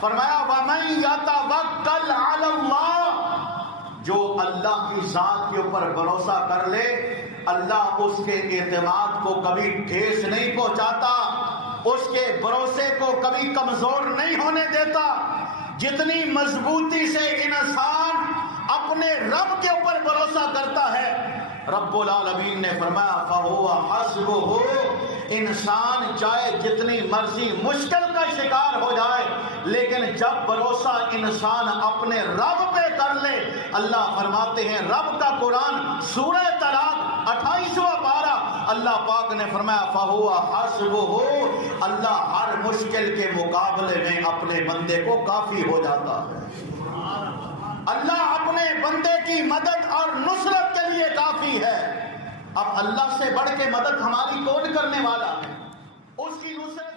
فرمایا وَمَن يَتَوَکَّلْ عَلَى اللَّهِ، جو اللہ کی ذات کے اوپر بھروسہ کر لے اللہ اس کے اعتماد کو کبھی ٹھیس نہیں پہنچاتا، اس کے بھروسے کو کبھی کمزور نہیں ہونے دیتا۔ جتنی مضبوطی سے انسان اپنے رب کے اوپر بھروسہ کرتا ہے، رب العالمین نے فرمایا فَهُوَ حَسْبُهُ، انسان چاہے جتنی مرضی مشکل کا شکار ہو جائے لیکن جب بھروسہ انسان اپنے رب پہ کر لے، اللہ فرماتے ہیں رب کا قرآن سورہ طلاق 28واں پارہ اللہ پاک نے فرمایا فَهُوَ حَسْبُهُ، اللہ ہر مشکل کے مقابلے میں اپنے بندے کو کافی ہو جاتا ہے۔ اللہ اپنے بندے کی مدد اور نصرت کے لیے کافی ہے۔ اب اللہ سے بڑھ کے مدد ہماری کون کرنے والا ہے؟ اس کی نصرت